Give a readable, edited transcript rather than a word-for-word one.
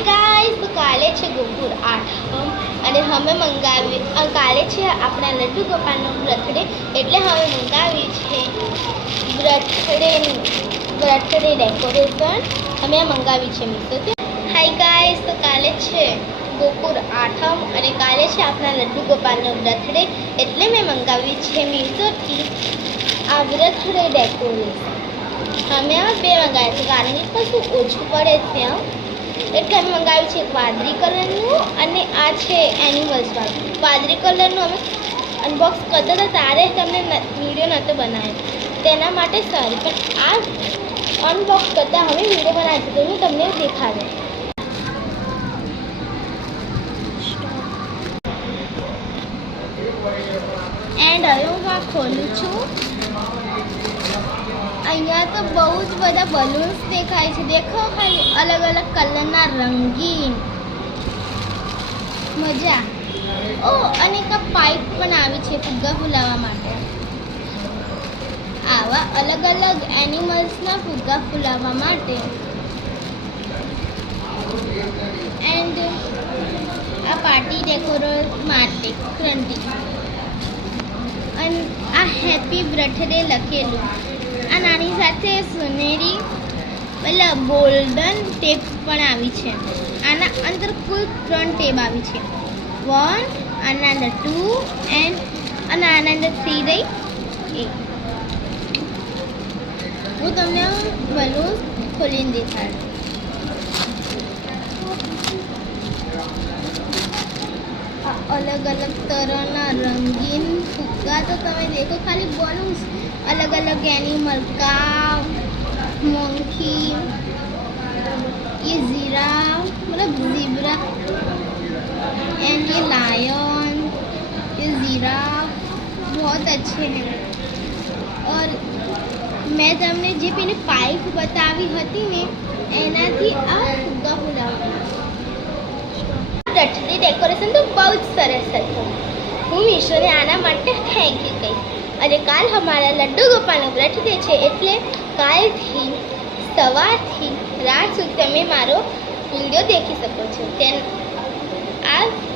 Hi guys, તો કાલે છે ગોકુળ આઠમ અને અમે મંગાવી કાલે છે આપણા લડ્ડુ ગોપાલનો બર્થડે, એટલે હવે મંગાવી છે બર્થડે ડેકોરેશન અમે મંગાવી છે મીશોથી. હાય ગાઈસ, તો કાલે છે ગોકુળ આઠમ અને કાલે છે આપણા લડ્ડુ ગોપાલનો બર્થડે, એટલે મેં મંગાવી છે મીશોથી આ બર્થડે ડેકોરેશન. અમે આ બે મંગાવ્યા છે કારણ કે કશું ઓછું પડે છે એટલે અમે મંગાવ્યું છે વાદળી કલરનું અને આ છે એનિમલ્સ વાળું. વાદળી કલરનું અમે અનબોક્સ કરતા હતા ત્યારે તમને વિડીયો નહોતો બનાવ્યો તેના માટે સારી, પણ આ અનબોક્સ કરતાં હવે વિડીયો બનાવી છે તો હું તમને દેખાડું. એન્ડ હવે હું આ ખોલું છું. અહીંયા તો બહુ જ બધા બલૂન્સ દેખાય છે. દેખો ખાલી અલગ અલગ કલરના રંગીન મજા. ઓ અને એક પાઇપ પણ આવી છે ફુગ્ગા ફૂલાવવા માટે. આવા અલગ અલગ એનિમલ્સના ફુગ્ગા ફૂલાવવા માટે. એન્ડ આ પાર્ટી ડેકોરેટ માટે ક્રંટી અને આ હેપી બર્થડે લખેલું. આ નાની સાથે સોનેરી પેલા ગોલ્ડન ટેપ પણ આવી છે. આના અંદર કુલ 3 ટેપ આવી છે. 1, આના અંદર 2 એન્ડ અને આના અંદર 3 રહી 8. હું તમને બલૂન ખોલીને દેખાડું. અલગ અલગ તરહના રંગીન ફુગ્ગા તો તમે દેખો ખાલી બલૂન્સ. अलग अलग एनिमल काव, मंकी, ये जिराफ मतलब ज़ीब्रा एंड ये लायन, ये जिराफ बहुत अच्छे हैं. और मैं તમને જે પેલી પાઇપ બતાવી હતી ને એનાથી આ ફુગ્ગા ફૂલાવવા. બર્થડે ડેકોરેશન તો બહુ જ સરસ હતું. હું મીશોને આના માટે થેન્ક યુ કહી. અને કાલ અમારા લડ્ડુ ગોપાલનો બર્થડે છે એટલે કાલથી સવારથી રાત સુધી તમે મારો વિડીયો દેખી શકો છો. આ